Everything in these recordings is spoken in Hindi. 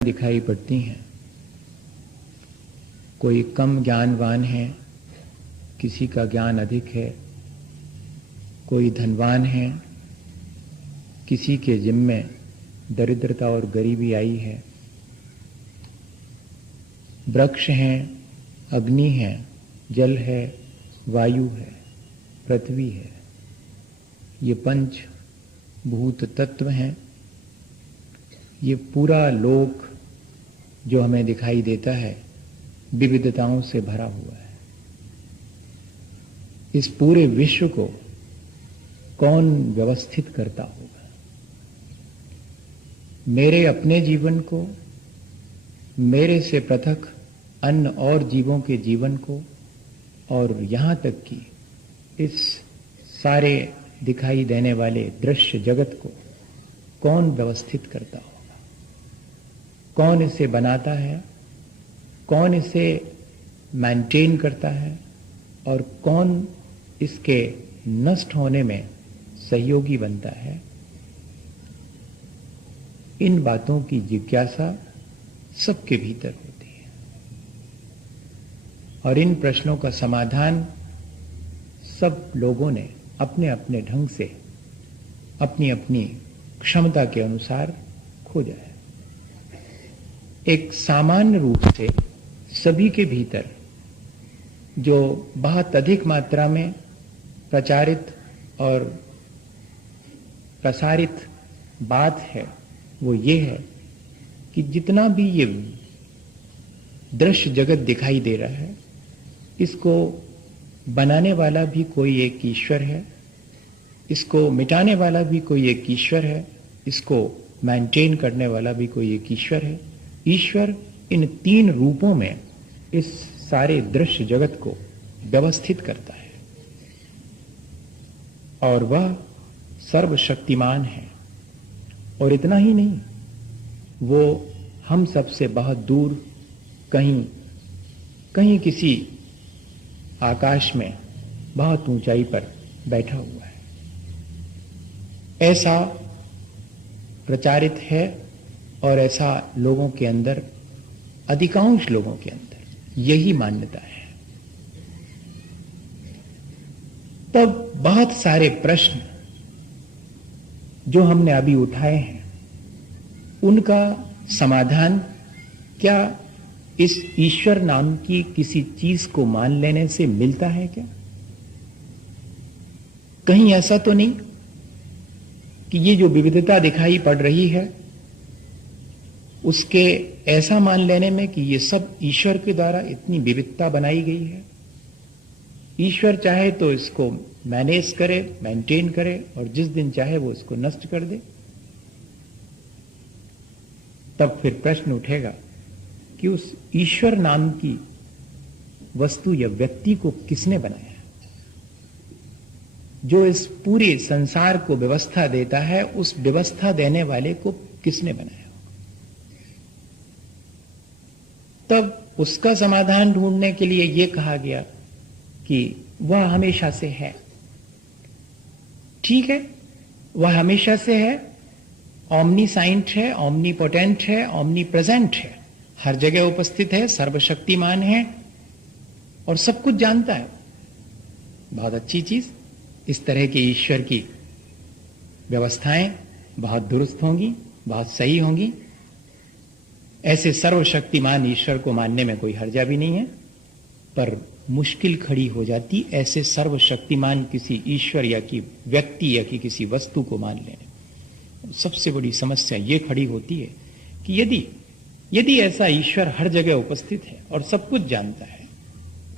दिखाई पड़ती हैं। कोई कम ज्ञानवान है, किसी का ज्ञान अधिक है, कोई धनवान है, किसी के जिम्मे दरिद्रता और गरीबी आई है। वृक्ष हैं, अग्नि है, जल है, वायु है, पृथ्वी है। ये पंच भूत तत्व हैं। ये पूरा लोक जो हमें दिखाई देता है विविधताओं से भरा हुआ है। इस पूरे विश्व को कौन व्यवस्थित करता होगा? मेरे अपने जीवन को, मेरे से पृथक अन्य और जीवों के जीवन को, और यहां तक कि इस सारे दिखाई देने वाले दृश्य जगत को कौन व्यवस्थित करता होगा? कौन इसे बनाता है? कौन इसे मेंटेन करता है? और कौन इसके नष्ट होने में सहयोगी बनता है? इन बातों की जिज्ञासा सबके भीतर होती है, और इन प्रश्नों का समाधान सब लोगों ने अपने अपने ढंग से, अपनी अपनी क्षमता के अनुसार खोजा है। एक सामान्य रूप से सभी के भीतर जो बहुत अधिक मात्रा में प्रचारित और प्रसारित बात है वो ये है कि जितना भी ये दृश्य जगत दिखाई दे रहा है, इसको बनाने वाला भी कोई एक ईश्वर है, इसको मिटाने वाला भी कोई एक ईश्वर है, इसको मेंटेन करने वाला भी कोई एक ईश्वर है। ईश्वर इन तीन रूपों में इस सारे दृश्य जगत को व्यवस्थित करता है, और वह सर्वशक्तिमान है। और इतना ही नहीं, वो हम सबसे बहुत दूर कहीं कहीं किसी आकाश में बहुत ऊंचाई पर बैठा हुआ है, ऐसा प्रचारित है। और ऐसा लोगों के अंदर, अधिकांश लोगों के अंदर यही मान्यता है। तब बहुत सारे प्रश्न जो हमने अभी उठाए हैं, उनका समाधान क्या इस ईश्वर नाम की किसी चीज को मान लेने से मिलता है क्या? कहीं ऐसा तो नहीं कि ये जो विविधता दिखाई पड़ रही है उसके ऐसा मान लेने में कि ये सब ईश्वर के द्वारा इतनी विविधता बनाई गई है। ईश्वर चाहे तो इसको मैनेज करे, मेंटेन करे, और जिस दिन चाहे वो इसको नष्ट कर दे। तब फिर प्रश्न उठेगा कि उस ईश्वर नाम की वस्तु या व्यक्ति को किसने बनाया? जो इस पूरे संसार को व्यवस्था देता है, उस व्यवस्था देने वाले को किसने बनाया? तब उसका समाधान ढूंढने के लिए यह कहा गया कि वह हमेशा से है। ठीक है, वह हमेशा से है, ओमनीसाइंट है, ओमनीपोटेंट है, ओमनीप्रेजेंट है, हर जगह उपस्थित है, सर्वशक्तिमान है और सब कुछ जानता है। बहुत अच्छी चीज। इस तरह के ईश्वर की व्यवस्थाएं बहुत दुरुस्त होंगी, बहुत सही होंगी। ऐसे सर्वशक्तिमान ईश्वर को मानने में कोई हर्जा भी नहीं है, पर मुश्किल खड़ी हो जाती ऐसे सर्वशक्तिमान किसी ईश्वर या कि व्यक्ति या कि किसी वस्तु को मान लेने। सबसे बड़ी समस्या ये खड़ी होती है कि यदि ऐसा ईश्वर हर जगह उपस्थित है और सब कुछ जानता है,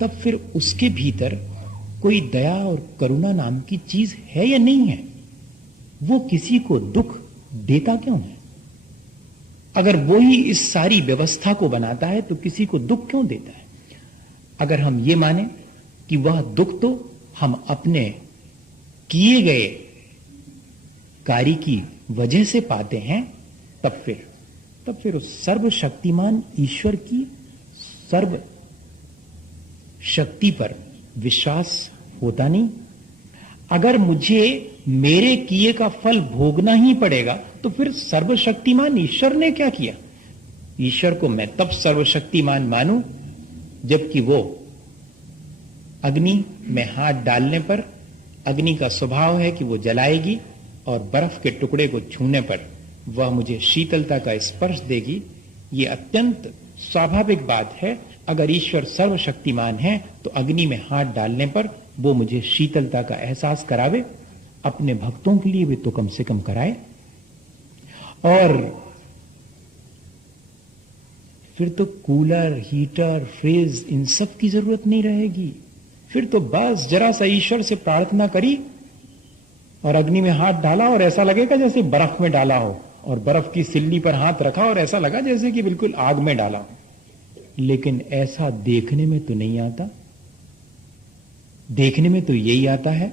तब फिर उसके भीतर कोई दया और करुणा नाम की चीज है या नहीं है? वो किसी को दुख देता क्यों है? अगर वो ही इस सारी व्यवस्था को बनाता है तो किसी को दुख क्यों देता है? अगर हम ये माने कि वह दुख तो हम अपने किए गए कार्य की वजह से पाते हैं, तब फिर उस सर्वशक्तिमान ईश्वर की सर्व शक्ति पर विश्वास होता नहीं। अगर मुझे मेरे किए का फल भोगना ही पड़ेगा तो फिर सर्वशक्तिमान ईश्वर ने क्या किया? ईश्वर को मैं तब सर्वशक्तिमान मानूं जबकि वो अग्नि में हाथ डालने पर अग्नि का स्वभाव है कि वो जलाएगी और बर्फ के टुकड़े को छूने पर वह मुझे शीतलता का स्पर्श देगी। ये अत्यंत स्वाभाविक बात है। अगर ईश्वर सर्वशक्तिमान है तो अग्नि में हाथ डालने पर वो मुझे शीतलता का एहसास करावे, अपने भक्तों के लिए भी तो कम से कम कराए। और फिर तो कूलर, हीटर, फ्रिज इन सब की जरूरत नहीं रहेगी। फिर तो बस जरा सा ईश्वर से प्रार्थना करी और अग्नि में हाथ डाला और ऐसा लगेगा जैसे बर्फ में डाला हो, और बर्फ की सिल्ली पर हाथ रखा और ऐसा लगा जैसे कि बिल्कुल आग में डाला हो। लेकिन ऐसा देखने में तो नहीं आता। देखने में तो यही आता है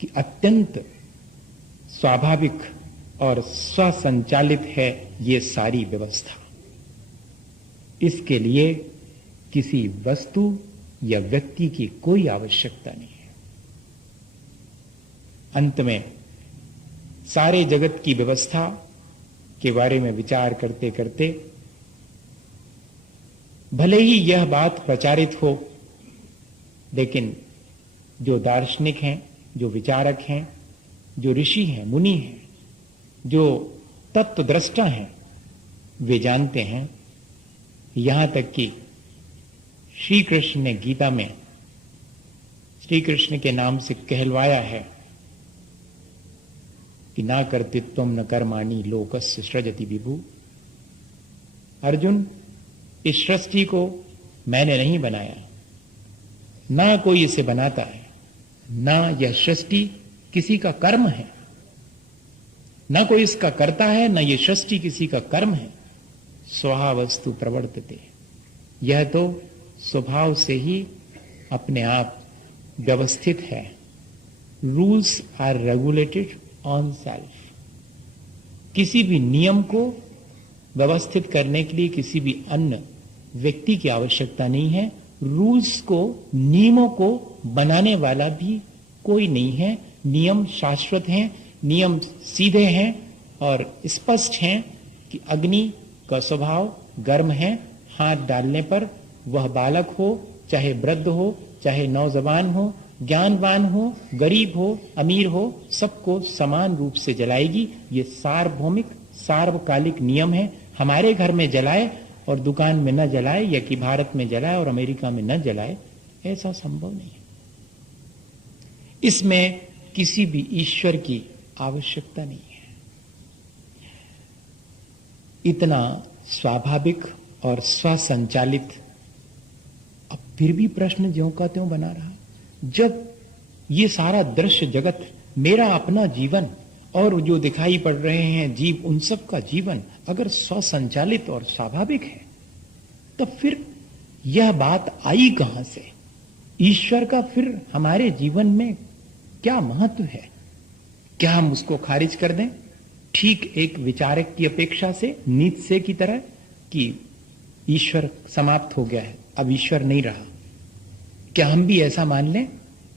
कि अत्यंत स्वाभाविक और स्वसंचालित है ये सारी व्यवस्था। इसके लिए किसी वस्तु या व्यक्ति की कोई आवश्यकता नहीं है। अंत में सारे जगत की व्यवस्था के बारे में विचार करते करते भले ही यह बात प्रचारित हो, लेकिन जो दार्शनिक हैं, जो विचारक हैं, जो ऋषि हैं, मुनि हैं, जो तत्वद्रष्टा हैं, वे जानते हैं। यहां तक कि श्री कृष्ण ने गीता में श्री कृष्ण के नाम से कहलवाया है कि ना कर्तृत्वम न कर्माणि लोकस्य सृजति विभु। अर्जुन, इस सृष्टि को मैंने नहीं बनाया, ना कोई इसे बनाता है, ना यह सृष्टि किसी का कर्म है, ना कोई इसका करता है, ना यह सृष्टि किसी का कर्म है। स्वभावस्तु प्रवर्तते, यह तो स्वभाव से ही अपने आप व्यवस्थित है। Rules are regulated on self. किसी भी नियम को व्यवस्थित करने के लिए किसी भी अन्य व्यक्ति की आवश्यकता नहीं है। रूल्स को, नियमों को बनाने वाला भी कोई नहीं है। नियम शाश्वत हैं, नियम सीधे हैं और स्पष्ट हैं कि अग्नि का स्वभाव गर्म है। हाथ डालने पर वह बालक हो, चाहे वृद्ध हो, चाहे नौजवान हो, ज्ञानवान हो, गरीब हो, अमीर हो, सबको समान रूप से जलाएगी। ये सार्वभौमिक सार्वकालिक नियम है। हमारे घर में जलाए और दुकान में न जलाए, या कि भारत में जलाए और अमेरिका में न जलाए, ऐसा संभव नहीं है। इसमें किसी भी ईश्वर की आवश्यकता नहीं है। इतना स्वाभाविक और स्वसंचालित, अब फिर भी प्रश्न ज्यों का त्यों बना रहा। जब ये सारा दृश्य जगत, मेरा अपना जीवन और जो दिखाई पड़ रहे हैं जीव, उन सब का जीवन अगर स्वसंचालित और स्वाभाविक है, तब फिर यह बात आई कहां से? ईश्वर का फिर हमारे जीवन में क्या महत्व है? क्या हम उसको खारिज कर दें ठीक एक विचारक की अपेक्षा से, नीत्शे की तरह, कि ईश्वर समाप्त हो गया है, अब ईश्वर नहीं रहा? क्या हम भी ऐसा मान लें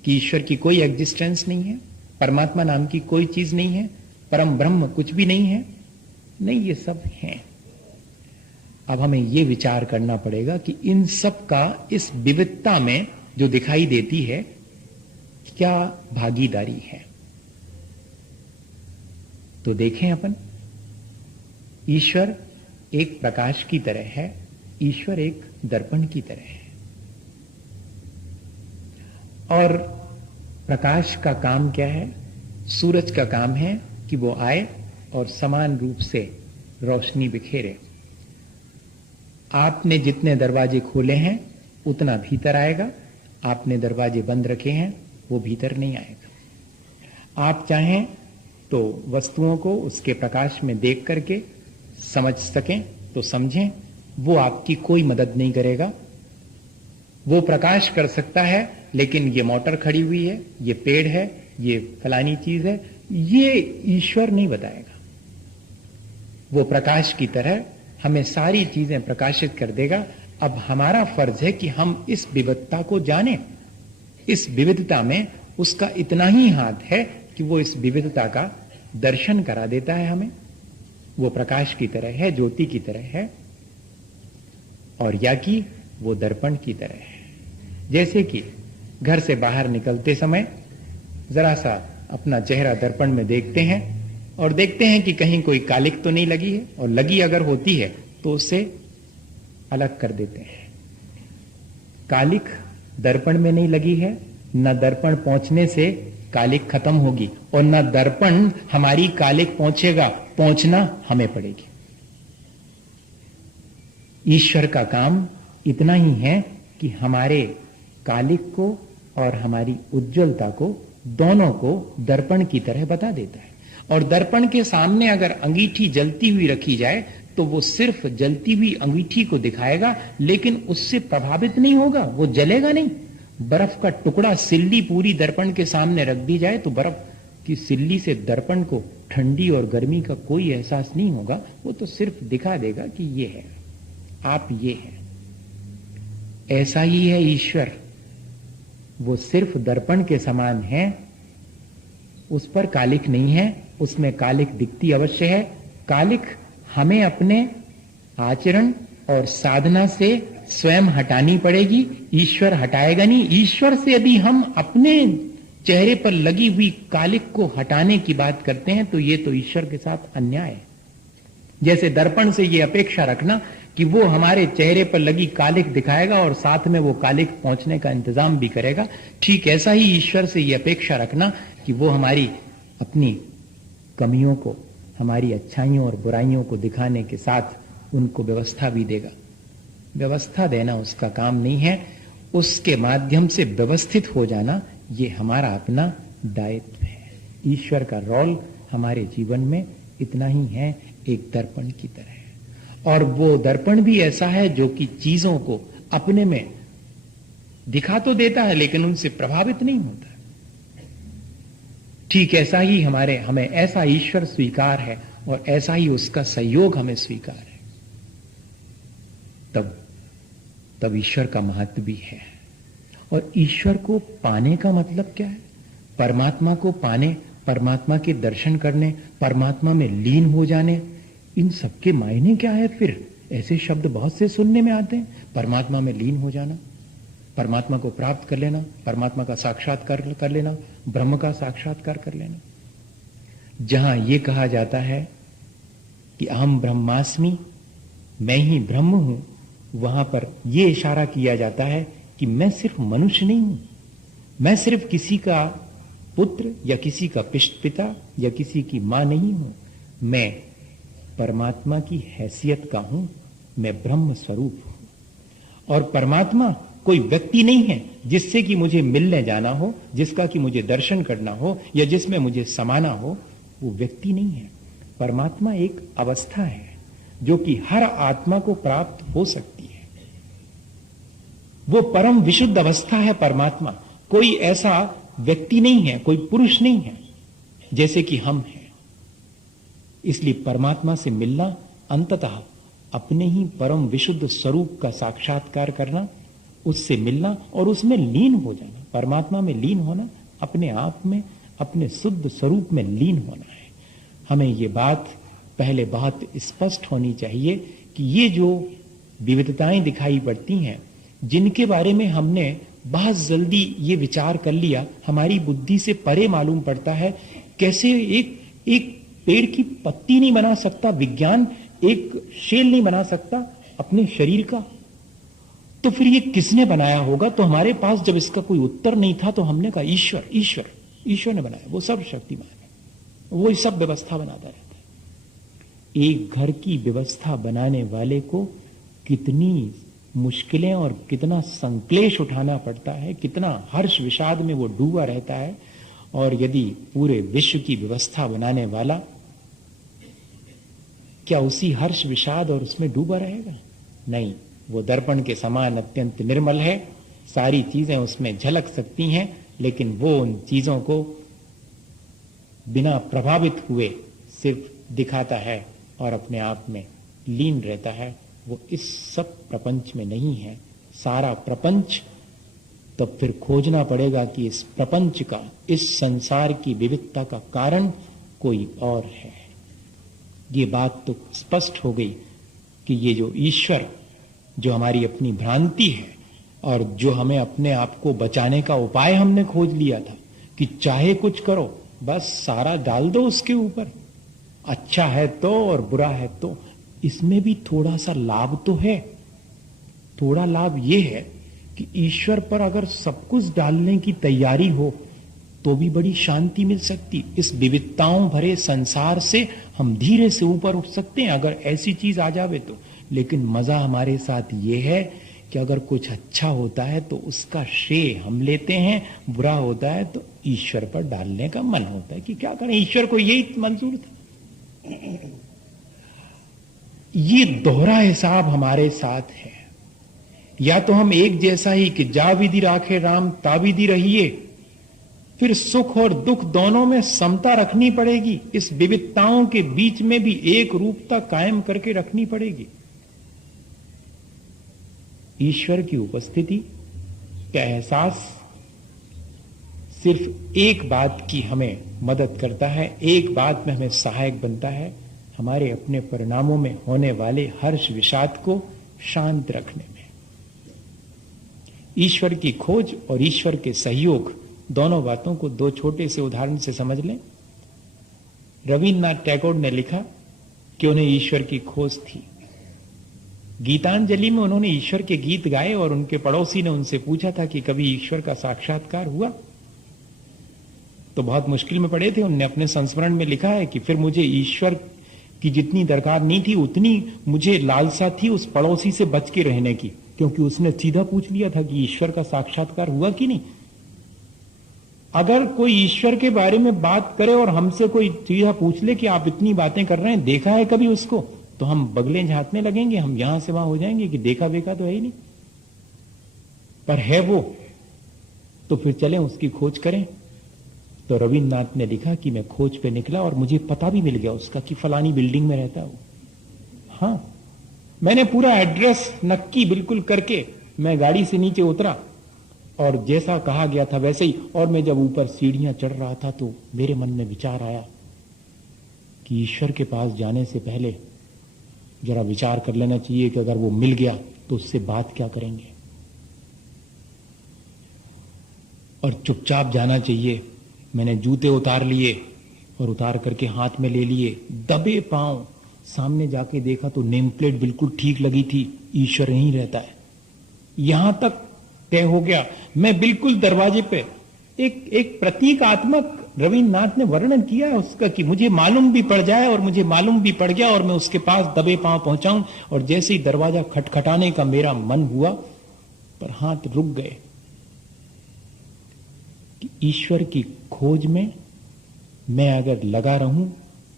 कि ईश्वर की कोई एग्जिस्टेंस नहीं है, परमात्मा नाम की कोई चीज नहीं है, परम ब्रह्म कुछ भी नहीं है? नहीं, ये सब है। अब हमें ये विचार करना पड़ेगा कि इन सब का इस विविधता में जो दिखाई देती है, क्या भागीदारी है? तो देखें अपन, ईश्वर एक प्रकाश की तरह है, ईश्वर एक दर्पण की तरह है। और प्रकाश का काम क्या है? सूरज का काम है कि वो आए और समान रूप से रोशनी बिखेरे। आपने जितने दरवाजे खोले हैं उतना भीतर आएगा, आपने दरवाजे बंद रखे हैं वो भीतर नहीं आएगा। आप चाहें तो वस्तुओं को उसके प्रकाश में देख करके समझ सकें तो समझें, वो आपकी कोई मदद नहीं करेगा। वो प्रकाश कर सकता है, लेकिन ये मोटर खड़ी हुई है, ये पेड़ है, ये फलानी चीज है, ये ईश्वर नहीं बताएगा। वो प्रकाश की तरह हमें सारी चीजें प्रकाशित कर देगा। अब हमारा फर्ज है कि हम इस विविधता को जानें। इस विविधता में उसका इतना ही हाथ है कि वो इस विविधता का दर्शन करा देता है हमें। वो प्रकाश की तरह है, ज्योति की तरह है। और या कि वो दर्पण की तरह है। जैसे कि घर से बाहर निकलते समय जरा सा अपना चेहरा दर्पण में देखते हैं और देखते हैं कि कहीं कोई कालिक तो नहीं लगी है, और लगी अगर होती है तो उससे अलग कर देते हैं। कालिक दर्पण में नहीं लगी है, न दर्पण पहुंचने से कालिक खत्म होगी और न दर्पण हमारी कालिक पहुंचेगा, पहुंचना हमें पड़ेगी। ईश्वर का काम इतना ही है कि हमारे कालिक को और हमारी उज्जवलता को, दोनों को दर्पण की तरह बता देता है। और दर्पण के सामने अगर अंगीठी जलती हुई रखी जाए तो वो सिर्फ जलती हुई अंगीठी को दिखाएगा, लेकिन उससे प्रभावित नहीं होगा, वो जलेगा नहीं। बर्फ का टुकड़ा, सिल्ली पूरी दर्पण के सामने रख दी जाए तो बर्फ की सिल्ली से दर्पण को ठंडी और गर्मी का कोई एहसास नहीं होगा, वो तो सिर्फ दिखा देगा कि ये है, आप ये है। ऐसा ही है ईश्वर, वो सिर्फ दर्पण के समान है, उस पर कालिक नहीं है, उसमें कालिक दिखती अवश्य है। कालिक हमें अपने आचरण और साधना से स्वयं हटानी पड़ेगी, ईश्वर हटाएगा नहीं। ईश्वर से यदि हम अपने चेहरे पर लगी हुई कालिक को हटाने की बात करते हैं तो ये तो ईश्वर के साथ अन्याय है। जैसे दर्पण से ये अपेक्षा रखना कि वो हमारे चेहरे पर लगी कालिक दिखाएगा और साथ में वो कालिक पहुंचने का इंतजाम भी करेगा, ठीक ऐसा ही ईश्वर से ये अपेक्षा रखना कि वो हमारी अपनी कमियों को, हमारी अच्छाइयों और बुराइयों को दिखाने के साथ उनको व्यवस्था भी देगा। व्यवस्था देना उसका काम नहीं है, उसके माध्यम से व्यवस्थित हो जाना ये हमारा अपना दायित्व है। ईश्वर का रोल हमारे जीवन में इतना ही है, एक दर्पण की तरह। और वो दर्पण भी ऐसा है जो कि चीजों को अपने में दिखा तो देता है लेकिन उनसे प्रभावित नहीं होता। ठीक ऐसा ही हमें ऐसा ईश्वर स्वीकार है और ऐसा ही उसका सहयोग हमें स्वीकार है। तब ईश्वर का महत्व भी है। और ईश्वर को पाने का मतलब क्या है? परमात्मा को पाने, परमात्मा के दर्शन करने, परमात्मा में लीन हो जाने, इन सबके मायने क्या है? फिर ऐसे शब्द बहुत से सुनने में आते हैं, परमात्मा में लीन हो जाना, परमात्मा को प्राप्त कर लेना, परमात्मा का साक्षात्कार कर लेना, ब्रह्म का साक्षात्कार कर लेना। जहां यह कहा जाता है कि अहम ब्रह्मास्मि, मैं ही ब्रह्म हूं, वहां पर यह इशारा किया जाता है कि मैं सिर्फ मनुष्य नहीं हूं, मैं सिर्फ किसी का पुत्र या किसी का पिता या किसी की मां नहीं हूं, मैं परमात्मा की हैसियत का हूं, मैं ब्रह्म स्वरूप हूं। और परमात्मा कोई व्यक्ति नहीं है जिससे कि मुझे मिलने जाना हो, जिसका कि मुझे दर्शन करना हो या जिसमें मुझे समाना हो, वो व्यक्ति नहीं है। परमात्मा एक अवस्था है जो कि हर आत्मा को प्राप्त हो सकती है। वो परम विशुद्ध अवस्था है परमात्मा। कोई ऐसा व्यक्ति नहीं है, कोई पुरुष नहीं है जैसे कि हम हैं। इसलिए परमात्मा से मिलना अंततः अपने ही परम विशुद्ध स्वरूप का साक्षात्कार करना, उससे मिलना और उसमें लीन हो जाना। परमात्मा में लीन होना, अपने आप में, अपने शुद्ध स्वरूप में लीन होना है। हमें ये बात पहले बहुत स्पष्ट होनी चाहिए कि ये जो विविधताएं दिखाई पड़ती हैं, जिनके बारे में हमने बहुत जल्दी ये विचार कर लिया, हमारी बुद्धि से परे मालूम पड़ता है। कैसे एक पेड़ की पत्ती नहीं बना सकता विज्ञान, एक शेल नहीं बना सकता अपने शरीर का, तो फिर ये किसने बनाया होगा? तो हमारे पास जब इसका कोई उत्तर नहीं था तो हमने कहा ईश्वर, ईश्वर, ईश्वर ने बनाया, वो सर्वशक्तिमान है, वो सब व्यवस्था बनाता रहता है। एक घर की व्यवस्था बनाने वाले को कितनी मुश्किलें और कितना संक्लेश उठाना पड़ता है, कितना हर्ष विषाद में वो डूबा रहता है। और यदि पूरे विश्व की व्यवस्था बनाने वाला क्या उसी हर्ष विषाद और उसमें डूबा रहेगा? नहीं, वो दर्पण के समान अत्यंत निर्मल है, सारी चीजें उसमें झलक सकती हैं, लेकिन वो उन चीजों को बिना प्रभावित हुए सिर्फ दिखाता है और अपने आप में लीन रहता है। वो इस सब प्रपंच में नहीं है। सारा प्रपंच, तब फिर खोजना पड़ेगा कि इस प्रपंच का, इस संसार की विविधता का कारण कोई और है। ये बात तो स्पष्ट हो गई कि ये जो ईश्वर जो हमारी अपनी भ्रांति है और जो हमें अपने आप को बचाने का उपाय हमने खोज लिया था कि चाहे कुछ करो, बस सारा डाल दो उसके ऊपर, अच्छा है तो और बुरा है तो। इसमें भी थोड़ा सा लाभ तो है। थोड़ा लाभ यह है कि ईश्वर पर अगर सब कुछ डालने की तैयारी हो तो भी बड़ी शांति मिल सकती। इस विविधताओं भरे संसार से हम धीरे से ऊपर उठ सकते हैं अगर ऐसी चीज आ जावे तो। लेकिन मजा हमारे साथ ये है कि अगर कुछ अच्छा होता है तो उसका श्रेय हम लेते हैं, बुरा होता है तो ईश्वर पर डालने का मन होता है कि क्या करें, ईश्वर को यही मंजूर था। ये दोहरा हिसाब हमारे साथ है। या तो हम एक जैसा ही कि जा विधि राखे राम ता विधि रहिए, फिर सुख और दुख दोनों में समता रखनी पड़ेगी। इस विविधताओं के बीच में भी एक रूपता कायम करके रखनी पड़ेगी। ईश्वर की उपस्थिति का एहसास सिर्फ एक बात की हमें मदद करता है, एक बात में हमें सहायक बनता है, हमारे अपने परिणामों में होने वाले हर्ष विषाद को शांत रखने में। ईश्वर की खोज और ईश्वर के सहयोग, दोनों बातों को दो छोटे से उदाहरण से समझ लें। रविन्द्रनाथ टैगोर ने लिखा कि उन्हें ईश्वर की खोज थी। गीतांजलि में उन्होंने ईश्वर के गीत गाए और उनके पड़ोसी ने उनसे पूछा था कि कभी ईश्वर का साक्षात्कार हुआ? तो बहुत मुश्किल में पड़े थे। उन्होंने अपने संस्मरण में लिखा है कि फिर मुझे ईश्वर की जितनी दरकार नहीं थी उतनी मुझे लालसा थी उस पड़ोसी से बच के रहने की, क्योंकि उसने सीधा पूछ लिया था कि ईश्वर का साक्षात्कार हुआ कि नहीं। अगर कोई ईश्वर के बारे में बात करे और हमसे कोई सीधा पूछ ले कि आप इतनी बातें कर रहे हैं, देखा है कभी उसको, तो हम बगलें झांकने लगेंगे, हम यहां से वहां हो जाएंगे कि देखा वेखा तो है ही नहीं। पर है वो तो फिर चलें उसकी खोज करें। तो रविन्द्रनाथ ने लिखा कि मैं खोज पे निकला और मुझे पता भी मिल गया उसका कि फलानी बिल्डिंग में रहता हूं। हाँ, मैंने पूरा एड्रेस नक्की बिल्कुल करके मैं गाड़ी से नीचे उतरा और जैसा कहा गया था वैसे ही। और मैं जब ऊपर सीढ़ियां चढ़ रहा था तो मेरे मन में विचार आया कि ईश्वर के पास जाने से पहले जरा विचार कर लेना चाहिए कि अगर वो मिल गया तो उससे बात क्या करेंगे, और चुपचाप जाना चाहिए। मैंने जूते उतार लिए और उतार करके हाथ में ले लिए, दबे पांव सामने जाके देखा तो नेम प्लेट बिल्कुल ठीक लगी थी, ईश्वर यहीं रहता है। यहां तक तय हो गया। मैं बिल्कुल दरवाजे पे एक प्रतीकात्मक रविन्द्रनाथ ने वर्णन किया है उसका कि मुझे मालूम भी पड़ जाए, और मुझे मालूम भी पड़ गया और मैं उसके पास दबे पांव पहुंचाऊं। और जैसे ही दरवाजा खटखटाने का मेरा मन हुआ पर हाथ रुक गए कि ईश्वर की खोज में मैं अगर लगा रहूं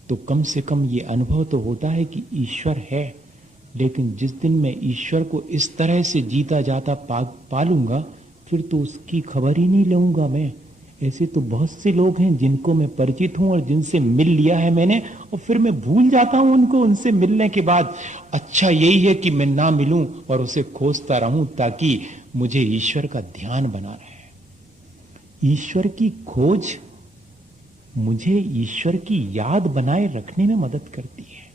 तो कम से कम ये अनुभव तो होता है कि ईश्वर है। लेकिन जिस दिन मैं ईश्वर को इस तरह से जीता जाता पालूंगा फिर तो उसकी खबर ही नहीं लूंगा मैं। ऐसे तो बहुत से लोग हैं जिनको मैं परिचित हूं और जिनसे मिल लिया है मैंने, और फिर मैं भूल जाता हूं उनको उनसे मिलने के बाद। अच्छा यही है कि मैं ना मिलूं और उसे खोजता रहूं ताकि मुझे ईश्वर का ध्यान बना रहे। ईश्वर की खोज मुझे ईश्वर की याद बनाए रखने में मदद करती है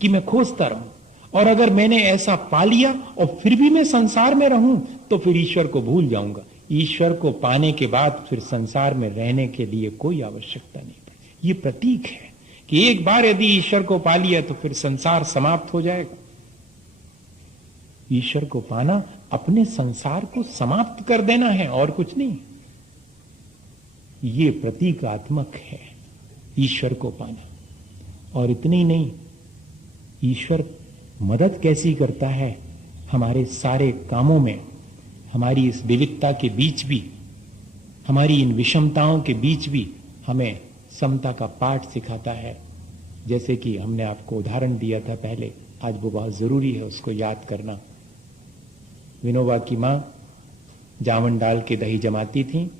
कि मैं खोजता रहूं। और अगर मैंने ऐसा पा लिया और फिर भी मैं संसार में रहूं तो फिर ईश्वर को भूल जाऊंगा। ईश्वर को पाने के बाद फिर संसार में रहने के लिए कोई आवश्यकता नहीं पड़ती। ये प्रतीक है कि एक बार यदि ईश्वर को पा लिया तो फिर संसार समाप्त हो जाएगा। ईश्वर को पाना अपने संसार को समाप्त कर देना है और कुछ नहीं। ये प्रतीकात्मक है ईश्वर को पाना। और इतनी ही नहीं, ईश्वर मदद कैसी करता है हमारे सारे कामों में, हमारी इस विविधता के बीच भी, हमारी इन विषमताओं के बीच भी हमें समता का पाठ सिखाता है। जैसे कि हमने आपको उदाहरण दिया था पहले, आज वो बहुत जरूरी है उसको याद करना। विनोबा की मां जावन डाल के दही जमाती थी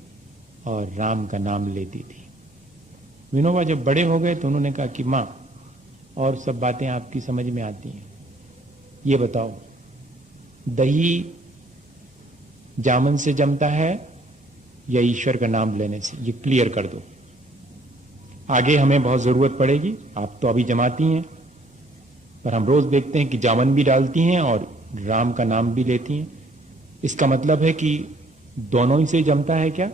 और राम का नाम लेती थी। विनोबा जब बड़े हो गए तो उन्होंने कहा कि मां, और सब बातें आपकी समझ में आती हैं, ये बताओ दही जामन से जमता है या ईश्वर का नाम लेने से? ये क्लियर कर दो, आगे हमें बहुत जरूरत पड़ेगी। आप तो अभी जमाती हैं, पर हम रोज देखते हैं कि जामन भी डालती हैं और राम का नाम भी लेती हैं। इसका मतलब है कि दोनों ही से जमता है क्या,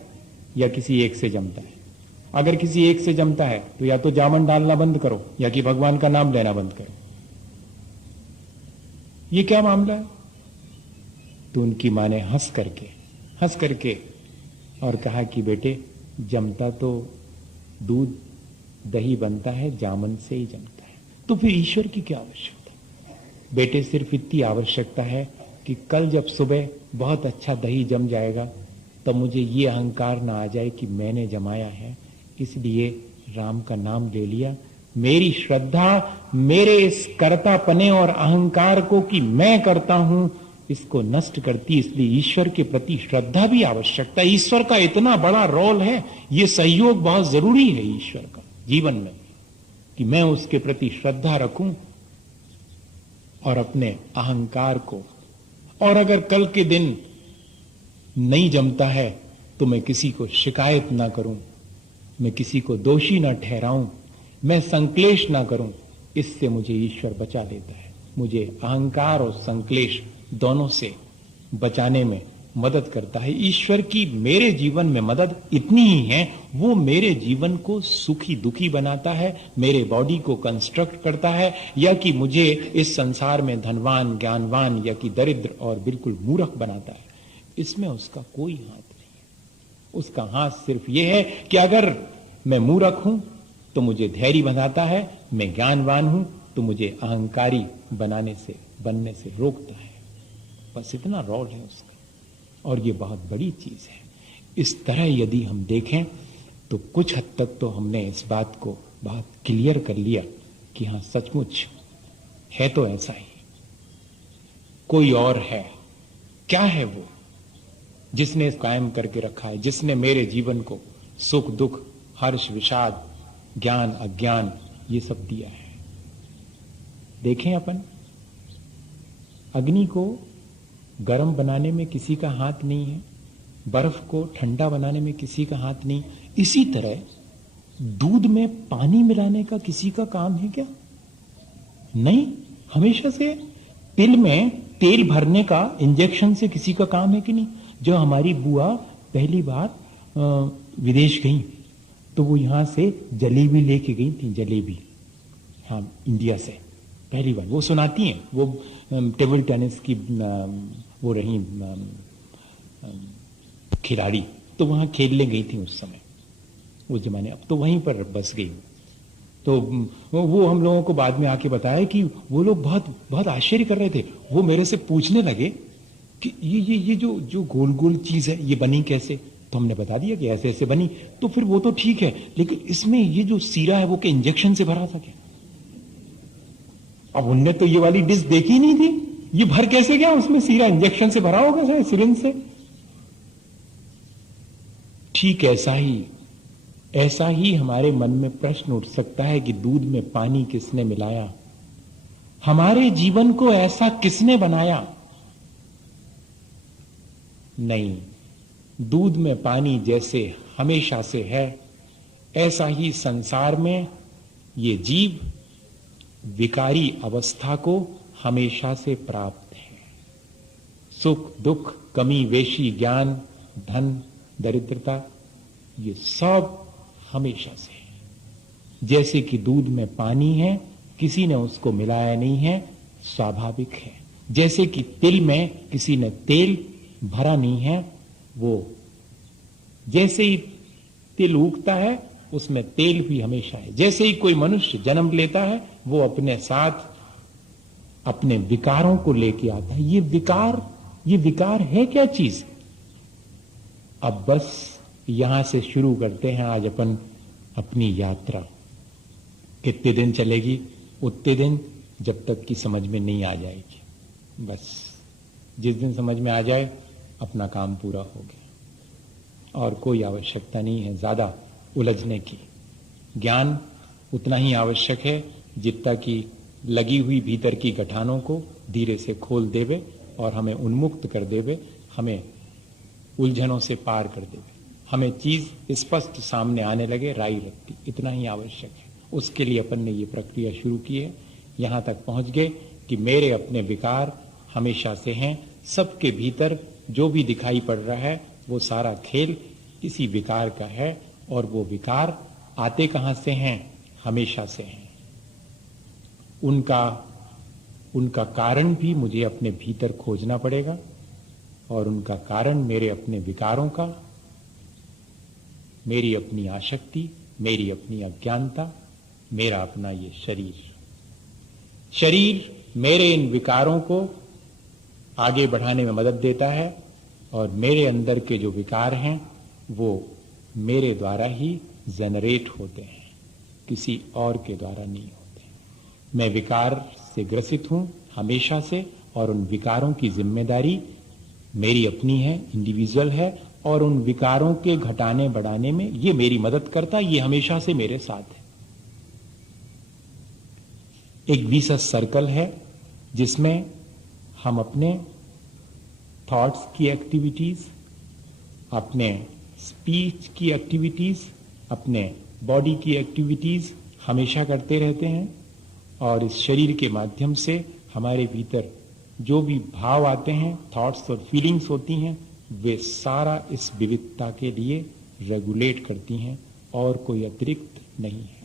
या किसी एक से जमता है? अगर किसी एक से जमता है तो या तो जामन डालना बंद करो या कि भगवान का नाम लेना बंद करो। ये क्या मामला है? तो उनकी मां ने हंस करके और कहा कि बेटे, जमता तो दूध दही बनता है, जामन से ही जमता है, तो फिर ईश्वर की क्या आवश्यकता? बेटे, सिर्फ इतनी आवश्यकता है कि कल जब सुबह बहुत अच्छा दही जम जाएगा तब मुझे ये अहंकार ना आ जाए कि मैंने जमाया है, इसलिए राम का नाम ले लिया। मेरी श्रद्धा मेरे इस कर्तापने और अहंकार को कि मैं करता हूं, इसको नष्ट करती। इसलिए ईश्वर के प्रति श्रद्धा भी आवश्यकता है। ईश्वर का इतना बड़ा रोल है, ये सहयोग बहुत जरूरी है ईश्वर का जीवन में, कि मैं उसके प्रति श्रद्धा रखूं और अपने अहंकार को, और अगर कल के दिन नहीं जमता है तो मैं किसी को शिकायत ना करूं, मैं किसी को दोषी ना ठहराऊं, मैं संक्लेश ना करूं। इससे मुझे ईश्वर बचा लेता है। मुझे अहंकार और संक्लेश दोनों से बचाने में मदद करता है। ईश्वर की मेरे जीवन में मदद इतनी ही है, वो मेरे जीवन को सुखी दुखी बनाता है, मेरे बॉडी को कंस्ट्रक्ट करता है, या कि मुझे इस संसार में धनवान ज्ञानवान या कि दरिद्र और बिल्कुल मूर्ख बनाता है। इसमें उसका कोई हाथ नहीं है। उसका हाथ सिर्फ यह है कि अगर मैं मूर्ख हूं तो मुझे धैर्य बनाता है, मैं ज्ञानवान हूं तो मुझे अहंकारी बनने से रोकता है। बस इतना रोल है उसका, और ये बहुत बड़ी चीज है। इस तरह यदि हम देखें तो कुछ हद तक तो हमने इस बात को बहुत क्लियर कर लिया कि हां, सचमुच है तो ऐसा ही, कोई और है। क्या है वो जिसने कायम करके रखा है, जिसने मेरे जीवन को सुख दुख हर्ष विषाद ज्ञान अज्ञान ये सब दिया है? देखें, अपन अग्नि को गर्म बनाने में किसी का हाथ नहीं है, बर्फ को ठंडा बनाने में किसी का हाथ नहीं। इसी तरह दूध में पानी मिलाने का किसी का काम है क्या? नहीं। हमेशा से तिल में तेल भरने का इंजेक्शन से किसी का काम है कि नहीं? जो हमारी बुआ पहली बार विदेश गई तो वो यहां से जलेबी लेके गई थी, जलेबी, हाँ, इंडिया से पहली बार। वो सुनाती हैं, वो टेबल टेनिस की वो रही खिलाड़ी, तो वहां खेलने गई थी उस समय, उस जमाने। अब तो वहीं पर बस गई। तो वो हम लोगों को बाद में आके बताया कि वो लोग बहुत बहुत आश्चर्य कर रहे थे। वो मेरे से पूछने लगे कि ये जो गोल गोल चीज है ये बनी कैसे? तो हमने बता दिया कि ऐसे ऐसे बनी। तो फिर वो तो ठीक है, लेकिन इसमें ये जो सीरा है वो क्या इंजेक्शन से भरा था क्या? अब उनने तो ये वाली डिश देखी नहीं थी, ये भर कैसे गया उसमें सीरा? इंजेक्शन से भरा होगा शायद, सिरिंज से। ठीक ऐसा ही हमारे मन में प्रश्न उठ सकता है कि दूध में पानी किसने मिलाया? हमारे जीवन को ऐसा किसने बनाया? नहीं, दूध में पानी जैसे हमेशा से है, ऐसा ही संसार में ये जीव विकारी अवस्था को हमेशा से प्राप्त है। सुख दुख कमी वेशी ज्ञान धन दरिद्रता ये सब हमेशा से है। जैसे कि दूध में पानी है, किसी ने उसको मिलाया नहीं है, स्वाभाविक है। जैसे कि तिल में किसी ने तेल भरा नहीं है, वो जैसे ही तिल उगता है उसमें तेल भी हमेशा है। जैसे ही कोई मनुष्य जन्म लेता है वो अपने साथ अपने विकारों को लेके आता है। ये विकार है क्या चीज? अब बस यहां से शुरू करते हैं आज अपन अपनी यात्रा। कितने दिन चलेगी? उतने दिन जब तक कि समझ में नहीं आ जाएगी। बस जिस दिन समझ में आ जाए अपना काम पूरा हो गया, और कोई आवश्यकता नहीं है ज्यादा उलझने की। ज्ञान उतना ही आवश्यक है जितना कि लगी हुई भीतर की गठानों को धीरे से खोल देवे और हमें उन्मुक्त कर देवे, हमें उलझनों से पार कर देवे, हमें चीज स्पष्ट सामने आने लगे, राई लगती। इतना ही आवश्यक है। उसके लिए अपन ने ये प्रक्रिया शुरू की है। यहां तक पहुंच गए कि मेरे अपने विकार हमेशा से हैं। सबके भीतर जो भी दिखाई पड़ रहा है वो सारा खेल इसी विकार का है, और वो विकार आते कहां से हैं? हमेशा से हैं। उनका कारण भी मुझे अपने भीतर खोजना पड़ेगा, और उनका कारण मेरे अपने विकारों का, मेरी अपनी आसक्ति, मेरी अपनी अज्ञानता, मेरा अपना ये शरीर मेरे इन विकारों को आगे बढ़ाने में मदद देता है, और मेरे अंदर के जो विकार हैं वो मेरे द्वारा ही जनरेट होते हैं, किसी और के द्वारा नहीं होते। मैं विकार से ग्रसित हूं हमेशा से, और उन विकारों की जिम्मेदारी मेरी अपनी है, इंडिविजुअल है, और उन विकारों के घटाने बढ़ाने में ये मेरी मदद करता है, ये हमेशा से मेरे साथ है। एक विशेष सर्कल है जिसमें हम अपने थॉट्स की एक्टिविटीज, अपने स्पीच की एक्टिविटीज, अपने बॉडी की एक्टिविटीज हमेशा करते रहते हैं, और इस शरीर के माध्यम से हमारे भीतर जो भी भाव आते हैं, थॉट्स और फीलिंग्स होती हैं, वे सारा इस विविधता के लिए रेगुलेट करती हैं, और कोई अतिरिक्त नहीं है।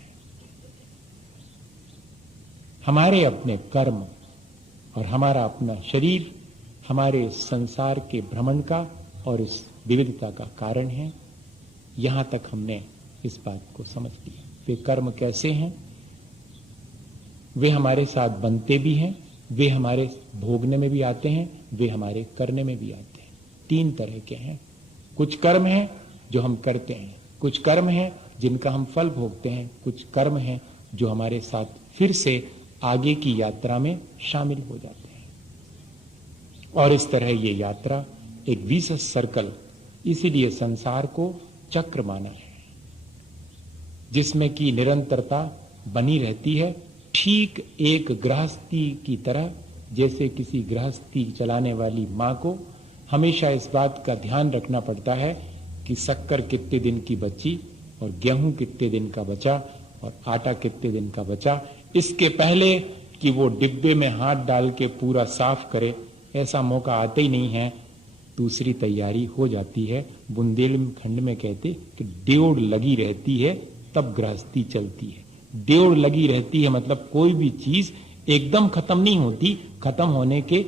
हमारे अपने कर्म और हमारा अपना शरीर हमारे संसार के भ्रमण का और इस विविधता का कारण है। यहां तक हमने इस बात को समझ लिया। वे कर्म कैसे हैं? वे हमारे साथ बनते भी हैं, वे हमारे भोगने में भी आते हैं, वे हमारे करने में भी आते हैं। तीन तरह के हैं। कुछ कर्म हैं जो हम करते हैं, कुछ कर्म हैं जिनका हम फल भोगते हैं, कुछ कर्म हैं जो हमारे साथ फिर से आगे की यात्रा में शामिल हो जाते हैं। और इस तरह ये यात्रा एक विशेष सर्कल, इसीलिए संसार को चक्र माना है, जिसमें की निरंतरता बनी रहती है, ठीक एक गृहस्थी की तरह। जैसे किसी गृहस्थी चलाने वाली मां को हमेशा इस बात का ध्यान रखना पड़ता है कि शक्कर कितने दिन की बची, और गेहूं कितने दिन का बचा, और आटा कितने दिन का बचा, इसके पहले कि वो डिब्बे में हाथ डाल के पूरा साफ करे, ऐसा मौका आते ही नहीं है। दूसरी तैयारी हो जाती है। बुंदेलखंड में कहते कि डेढ़ लगी रहती है तब गृहस्थी चलती है। डेढ़ लगी रहती है मतलब कोई भी चीज एकदम खत्म नहीं होती, खत्म होने के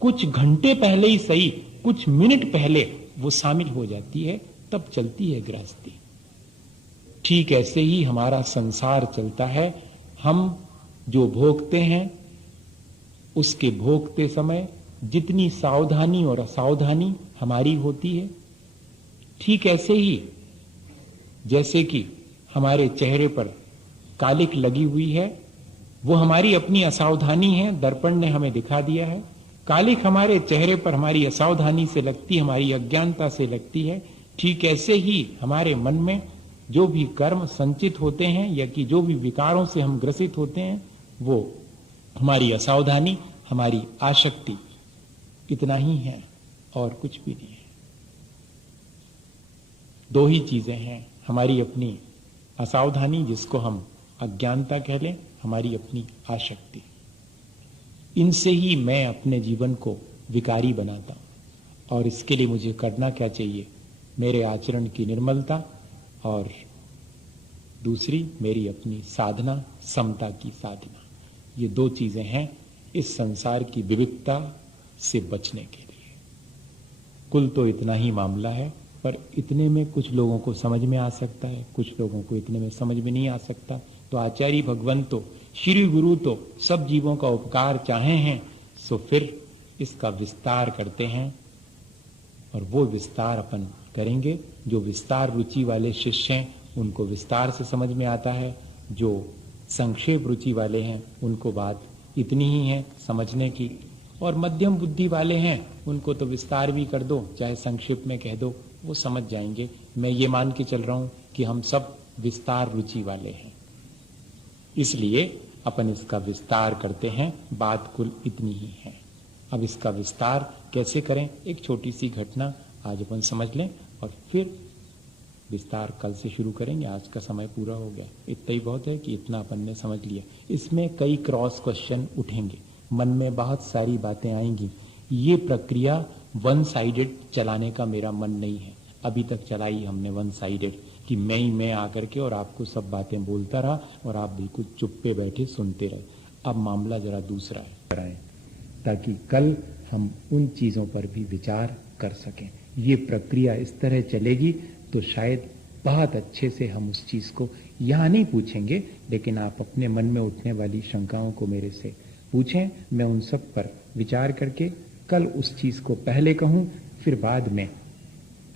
कुछ घंटे पहले ही सही, कुछ मिनट पहले वो शामिल हो जाती है, तब चलती है गृहस्थी। ठीक ऐसे ही हमारा संसार चलता है। हम जो भोगते हैं उसके भोगते समय जितनी सावधानी और असावधानी हमारी होती है, ठीक ऐसे ही जैसे कि हमारे चेहरे पर कालिक लगी हुई है, वो हमारी अपनी असावधानी है, दर्पण ने हमें दिखा दिया है। कालिक हमारे चेहरे पर हमारी असावधानी से लगती, हमारी अज्ञानता से लगती है। ठीक ऐसे ही हमारे मन में जो भी कर्म संचित होते हैं या कि जो भी विकारों से हम ग्रसित होते हैं, वो हमारी असावधानी, हमारी आसक्ति, इतना ही है और कुछ भी नहीं है। दो ही चीजें हैं, हमारी अपनी असावधानी जिसको हम अज्ञानता कह लें, हमारी अपनी आसक्ति। इनसे ही मैं अपने जीवन को विकारी बनाता हूं। और इसके लिए मुझे करना क्या चाहिए? मेरे आचरण की निर्मलता, और दूसरी मेरी अपनी साधना, समता की साधना। ये दो चीजें हैं इस संसार की विविधता से बचने के लिए। कुल तो इतना ही मामला है, पर इतने में कुछ लोगों को समझ में आ सकता है, कुछ लोगों को इतने में समझ में नहीं आ सकता। तो आचार्य भगवान तो, श्री गुरु तो सब जीवों का उपकार चाहे हैं, सो फिर इसका विस्तार करते हैं। और वो विस्तार अपन करेंगे। जो विस्तार रुचि वाले शिष्य हैं उनको विस्तार से समझ में आता है, जो संक्षेप रुचि वाले हैं उनको बात इतनी ही है समझने की, और मध्यम बुद्धि वाले हैं उनको तो विस्तार भी कर दो चाहे संक्षेप में कह दो, वो समझ जाएंगे। मैं ये मान के चल रहा हूं कि हम सब विस्तार रुचि वाले हैं, इसलिए अपन इसका विस्तार करते हैं। बात कुल इतनी ही है। अब इसका विस्तार कैसे करें, एक छोटी सी घटना आज अपन समझ लें और फिर विस्तार कल से शुरू करेंगे। आज का समय पूरा हो गया, इतना ही बहुत है कि इतना अपन ने समझ लिया। इसमें कई क्रॉस क्वेश्चन उठेंगे, मन में बहुत सारी बातें आएंगी। ये प्रक्रिया वन साइडेड चलाने का मेरा मन नहीं है। अभी तक चलाई हमने वन साइडेड कि मैं ही मैं आकर के और आपको सब बातें बोलता रहा और आप बिल्कुल चुप पे बैठे सुनते रहे। अब मामला जरा दूसरा है, ताकि कल हम उन चीजों पर भी विचार कर सकें। ये प्रक्रिया इस तरह चलेगी तो शायद बहुत अच्छे से हम उस चीज को यहां नहीं पूछेंगे, लेकिन आप अपने मन में उठने वाली शंकाओं को मेरे से पूछें। मैं उन सब पर विचार करके कल उस चीज को पहले कहूं, फिर बाद में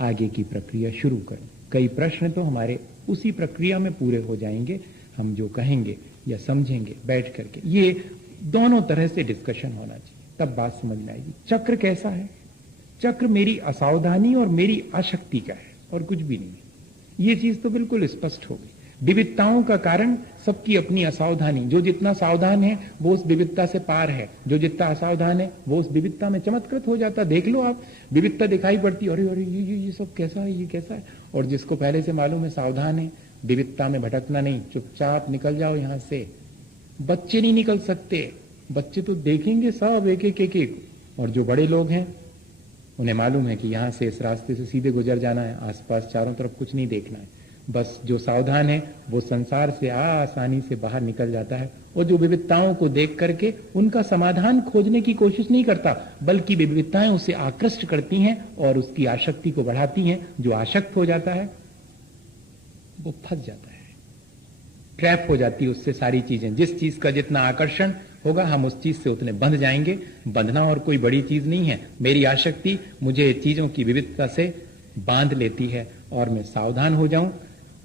आगे की प्रक्रिया शुरू करूं। कई प्रश्न तो हमारे उसी प्रक्रिया में पूरे हो जाएंगे, हम जो कहेंगे या समझेंगे बैठ करके। ये दोनों तरह से डिस्कशन होना चाहिए, तब बात समझ में आएगी। चक्र कैसा है? चक्र मेरी असावधानी और मेरी अशक्ति का है और कुछ भी नहीं है। ये चीज तो बिल्कुल स्पष्ट हो गई। विविधताओं का कारण सबकी अपनी असावधानी। जो जितना सावधान है वो उस विविधता से पार है, जो जितना असावधान है वो उस विविधता में चमत्कृत हो जाता। देख लो आप, विविधता दिखाई पड़ती, अरे अरे ये सब कैसा है, ये कैसा है। और जिसको पहले से मालूम है, सावधान है, विविधता में भटकना नहीं, चुपचाप निकल जाओ यहां से। बच्चे नहीं निकल सकते, बच्चे तो देखेंगे सब एक एक एक एक। और जो बड़े लोग हैं उन्हें मालूम है कि यहां से इस रास्ते से सीधे गुजर जाना है, आसपास चारों तरफ कुछ नहीं देखना है। बस जो सावधान है वो संसार से आसानी से बाहर निकल जाता है, और जो विविधताओं को देख करके उनका समाधान खोजने की कोशिश नहीं करता, बल्कि विविधताएं उसे आकृष्ट करती हैं और उसकी आसक्ति को बढ़ाती हैं। जो आसक्त हो जाता है वो फंस जाता है, ट्रैप हो जाती है उससे सारी चीजें। जिस चीज का जितना आकर्षण होगा हम उस चीज से उतने बंध जाएंगे। बंधना और कोई बड़ी चीज नहीं है। मेरी आसक्ति मुझे चीजों की विविधता से बांध लेती है, और मैं सावधान हो जाऊं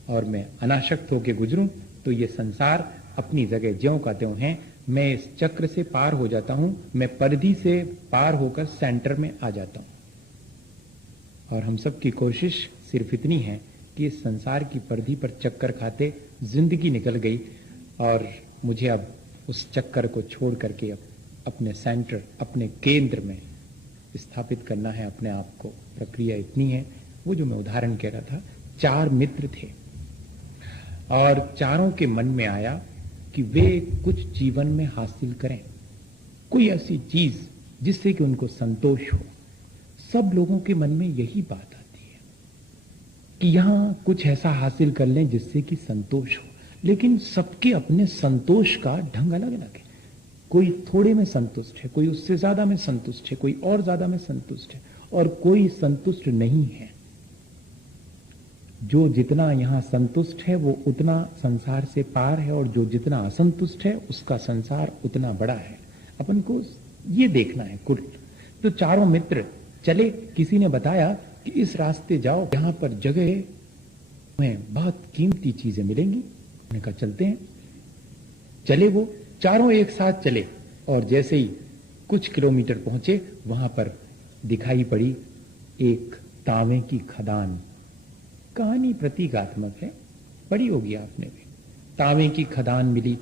और मैं अनासक्त होकर गुजरूं तो ये संसार अपनी जगह ज्यों का त्यों है। मैं इस चक्र से पार हो जाता हूं, मैं परिधि से पार होकर सेंटर में आ जाता हूं। और हम सब की कोशिश सिर्फ इतनी है कि इस संसार की परिधि पर चक्कर खाते जिंदगी निकल गई, और मुझे अब उस चक्कर को छोड़ करके अब अपने सेंटर, अपने केंद्र में स्थापित करना है अपने आप को। प्रक्रिया इतनी है। वो जो मैं उदाहरण कह रहा था, 4 मित्र थे और चारों के मन में आया कि वे कुछ जीवन में हासिल करें, कोई ऐसी चीज जिससे कि उनको संतोष हो। सब लोगों के मन में यही बात आती है कि यहां कुछ ऐसा हासिल कर लें जिससे कि संतोष हो, लेकिन सबके अपने संतोष का ढंग अलग अलग है। कोई थोड़े में संतुष्ट है, कोई उससे ज्यादा में संतुष्ट है, कोई और ज्यादा में संतुष्ट है, और कोई संतुष्ट नहीं है। जो जितना यहां संतुष्ट है वो उतना संसार से पार है, और जो जितना असंतुष्ट है उसका संसार उतना बड़ा है। अपन को ये देखना है कुल। तो चारों मित्र चले। किसी ने बताया कि इस रास्ते जाओ, यहां पर जगह में बहुत कीमती चीजें मिलेंगी। उन्होंने कहा चलते हैं। चले वो चारों एक साथ चले, और जैसे ही कुछ किलोमीटर पहुंचे वहां पर दिखाई पड़ी एक तांबे की खदान। कहानी प्रतीकात्मक है, पढ़ी होगी आपने भी। तांबे की खदान मिली।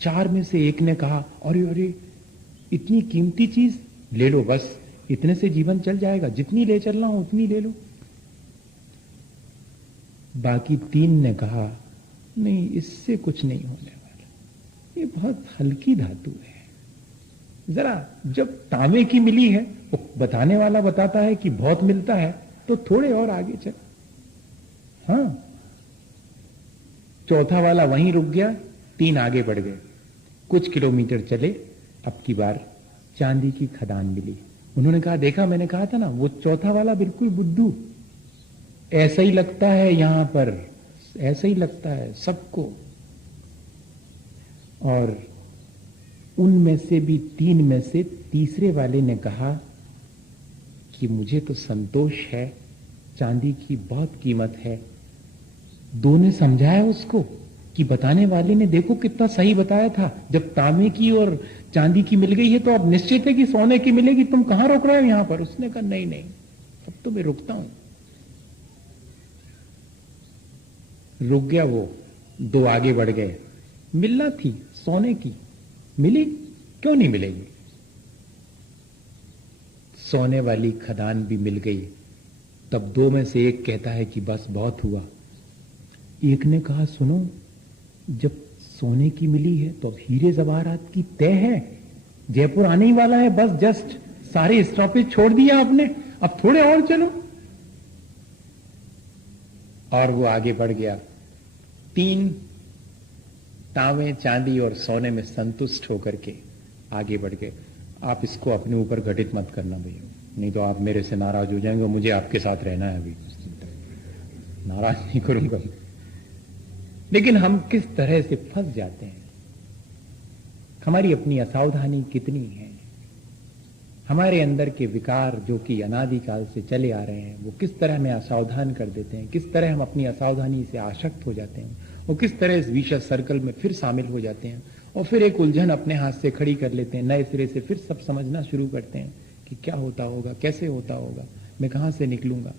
4 में से एक ने कहा, अरे अरे इतनी कीमती चीज ले लो, बस इतने से जीवन चल जाएगा, जितनी ले चल रहा हूं उतनी ले लो। बाकी 3 ने कहा, नहीं इससे कुछ नहीं होने वाला, ये बहुत हल्की धातु है। जरा जब तांबे की मिली है, वो बताने वाला बताता है कि बहुत मिलता है, तो थोड़े और आगे चल। हाँ, चौथा वाला वहीं रुक गया, 3 आगे बढ़ गए। कुछ किलोमीटर चले, अब की बार चांदी की खदान मिली। उन्होंने कहा, देखा मैंने कहा था ना, वो चौथा वाला बिल्कुल बुद्धू। ऐसा ही लगता है यहां पर, ऐसा ही लगता है सबको। और उनमें से भी 3 में से तीसरे वाले ने कहा कि मुझे तो संतोष है, चांदी की बहुत कीमत है। 2 ने समझाया उसको कि बताने वाले ने देखो कितना सही बताया था, जब तांबे की और चांदी की मिल गई है तो अब निश्चित है कि सोने की मिलेगी, तुम कहां रोक रहे हो यहां पर। उसने कहा नहीं नहीं, अब तो मैं रुकता हूं। रुक गया वो, 2 आगे बढ़ गए। मिलना थी सोने की, मिली क्यों नहीं मिलेगी। सोने वाली खदान भी मिल गई। तब 2 में से एक कहता है कि बस बहुत हुआ। एक ने कहा, सुनो, जब सोने की मिली है तो अब हीरे जवाहरात की तय है। जयपुर आने ही वाला है, बस जस्ट सारे स्टॉपेज छोड़ दिया आपने, अब थोड़े और चलो। और वो आगे बढ़ गया, 3 तांबे, चांदी और सोने में संतुष्ट होकर के आगे बढ़ गए। आप इसको अपने ऊपर घटित मत करना भैया, नहीं तो आप मेरे से नाराज हो जाएंगे, मुझे आपके साथ रहना है, अभी नाराज नहीं करूंगा। लेकिन हम किस तरह से फंस जाते हैं, हमारी अपनी असावधानी कितनी है, हमारे अंदर के विकार जो कि अनादिकाल से चले आ रहे हैं वो किस तरह हमें असावधान कर देते हैं, किस तरह हम अपनी असावधानी से आसक्त हो जाते हैं और किस तरह इस विशेष सर्कल में फिर शामिल हो जाते हैं और फिर एक उलझन अपने हाथ से खड़ी कर लेते हैं, नए सिरे से फिर सब समझना शुरू करते हैं कि क्या होता होगा, कैसे होता होगा, मैं कहां से निकलूंगा,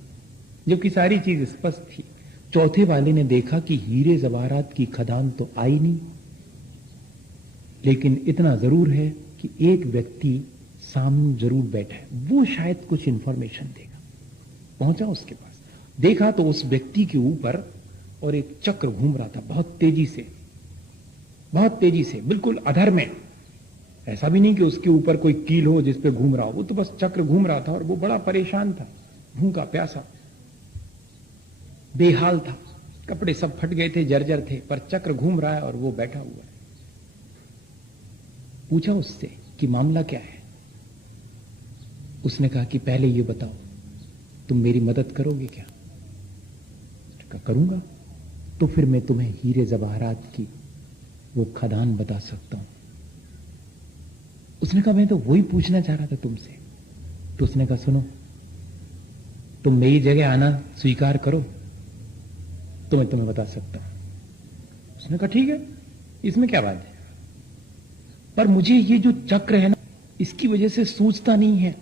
जबकि सारी चीज स्पष्ट थी। चौथे वाले ने देखा कि हीरे जवाहरात की खदान तो आई नहीं, लेकिन इतना जरूर है कि एक व्यक्ति सामने जरूर बैठा है, वो शायद कुछ इंफॉर्मेशन देगा। पहुंचा उसके पास, देखा तो उस व्यक्ति के ऊपर और एक चक्र घूम रहा था बहुत तेजी से, बहुत तेजी से, बिल्कुल अधर में। ऐसा भी नहीं कि उसके ऊपर कोई कील हो जिस पे घूम रहा हो, वो तो बस चक्र घूम रहा था और वो बड़ा परेशान था, भूखा प्यासा, बेहाल था, कपड़े सब फट गए थे, जर्जर थे, पर चक्र घूम रहा है और वो बैठा हुआ है। पूछा उससे कि मामला क्या है। उसने कहा कि पहले ये बताओ तुम मेरी मदद करोगे क्या। कहा करूंगा, तो फिर मैं तुम्हें हीरे जवाहरात की वो खदान बता सकता हूं। उसने कहा मैं तो वही पूछना चाह रहा था तुमसे। तो उसने कहा सुनो, तुम मेरी जगह आना स्वीकार करो तो मैं तुम्हें बता सकता हूं। उसने कहा ठीक है, इसमें क्या बात है, पर मुझे ये जो चक्र है ना, इसकी वजह से सूझता नहीं है।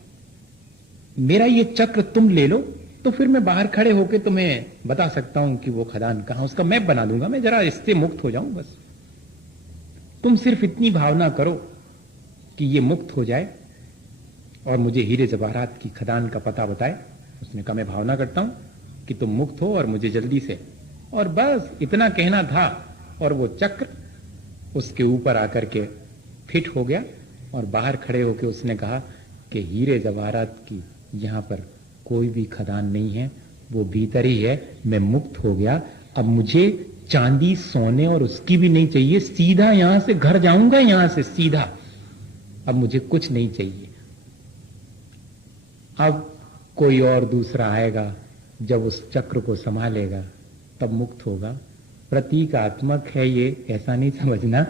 मेरा ये चक्र तुम ले लो तो फिर मैं बाहर खड़े होकर तुम्हें बता सकता हूं कि वो खदान कहां, उसका मैप बना दूंगा, मैं जरा इससे मुक्त हो जाऊं बस। तुम सिर्फ इतनी भावना करो कि ये मुक्त हो जाए और मुझे हीरे जवाहरात की खदान का पता बताए। उसने कहा मैं भावना करता हूं कि तुम मुक्त हो और मुझे जल्दी से, और बस इतना कहना था और वो चक्र उसके ऊपर आकर के फिट हो गया और बाहर खड़े होकर उसने कहा कि हीरे जवाहरात की यहां पर कोई भी खदान नहीं है, वो भीतर ही है, मैं मुक्त हो गया, अब मुझे चांदी सोने और उसकी भी नहीं चाहिए, सीधा यहां से घर जाऊंगा, यहां से सीधा, अब मुझे कुछ नहीं चाहिए। अब कोई और दूसरा आएगा जब उस चक्र को संभालेगा तब मुक्त होगा। प्रतीकात्मक है ये, ऐसा नहीं समझना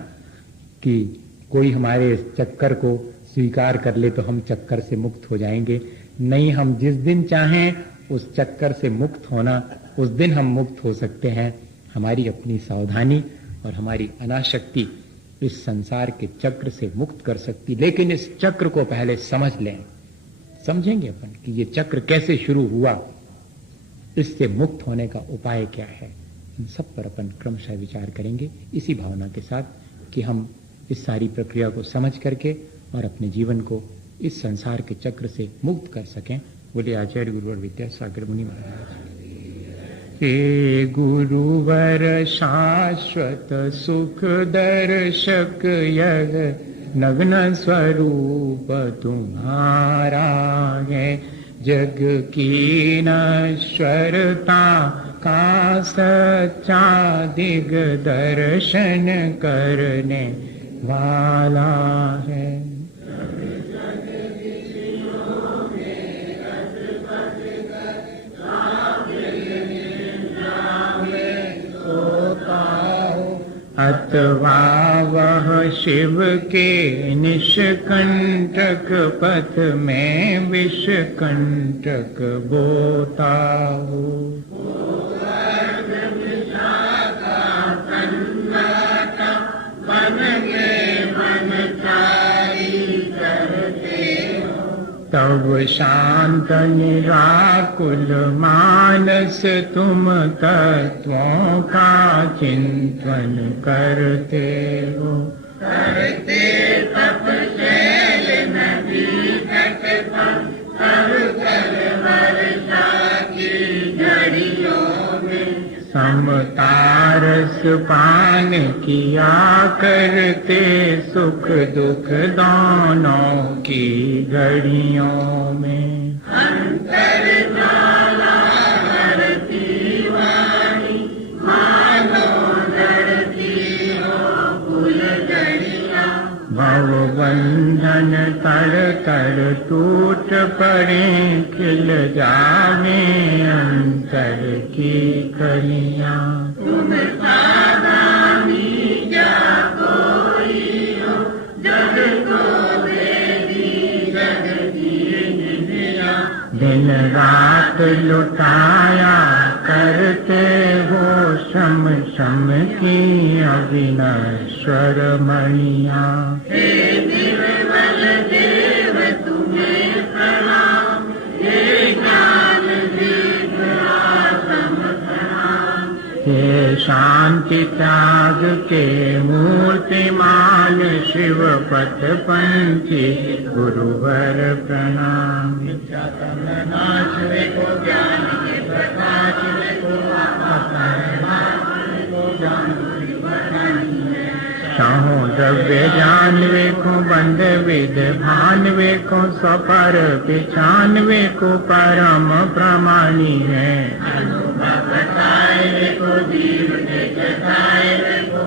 कि कोई हमारे चक्कर को स्वीकार कर ले तो हम चक्कर से मुक्त हो जाएंगे। नहीं, हम जिस दिन चाहें उस चक्कर से मुक्त होना, उस दिन हम मुक्त हो सकते हैं। हमारी अपनी सावधानी और हमारी अनाशक्ति इस संसार के चक्र से मुक्त कर सकती, लेकिन इस चक्र को पहले समझ लें। समझेंगे अपन कि ये चक्र कैसे शुरू हुआ, इससे मुक्त होने का उपाय क्या है, इन सब पर अपन क्रमशः विचार करेंगे, इसी भावना के साथ कि हम इस सारी प्रक्रिया को समझ करके और अपने जीवन को इस संसार के चक्र से मुक्त कर सकें। बोले आचार्य गुरुवर विद्यासागर मुनि महाराज। हे गुरुवर शाश्वत सुख दर्शक, यह नग्न स्वरूप तुम्हारा है, जग की नश्वरता का सच्चा दिग्दर्शन करने वाला है। अथवा वह शिव के निष्कंटक पथ में विषकंटक बोता हो। तब शांत निराकुल मानस तुम तत्वों का चिंतन करते हो। करते तपशैल नदी तट पर, की घड़ियों में समता रस पान किया करते सुख दुख दोनों की घड़ियों में। अंतर ज्वाला करती वाणी मानो लड़ती हो फुलझड़ियाँ। भव बंधन तर तर टूट पड़े खिल जावे अंतर की कलियाँ। तुम सागामी क्या कोई हो जग को देवी जग की निधिया। दिन रात लुटाया करते हो शम शम की अविनश्वर मणियाँ। हे निर्मल देव तुम्हें प्रणाम, हे ज्ञान दीप आसम प्रणाम। हे शांति त्याग के मूर्तिमान शिव पथ पंथी गुरुवर प्रणाम। नाश वे को ज्ञान के प्रकाश वे को चाहो द्रव्य जान वे को बंध विद भान वे को सपर पिछान वे को परम प्रमाणी है। बताए वे को जीव के जताए वे को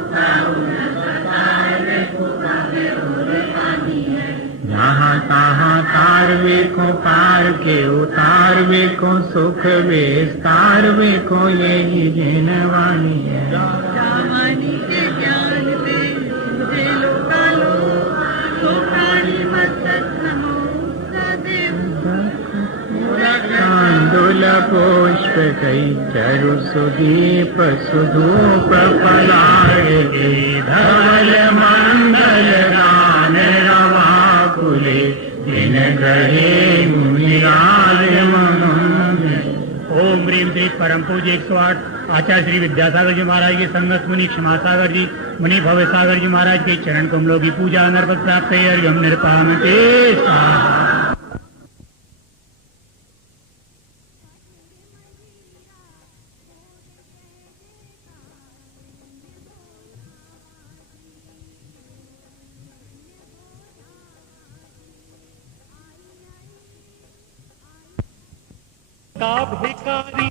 जहाँ तहाँ तार वे को पार के उतार वे को सुख विस्तार वे को यही जिनवाणी है। जावानी के ज्ञान दे मुझे लोकालो तो प्राणी मस्तक नमो सदेव। चांदुल पुष्प कई चरु सुदीप सुधूप फलाए धवल मंगल गान रवा कुले दिन ग्रहे मुनिराज मनोज। ओम ह्रीम श्री परम पूज्य 108 आचार्य श्री विद्यासागर जी महाराज के संगत मुनि क्षमा सागर जी मुनि भव्य सागर जी महाराज के चरण कमलों की पूजा नरपत प्राप्त अर्घ्यम निर्पामते स्वाहा। का भिखारी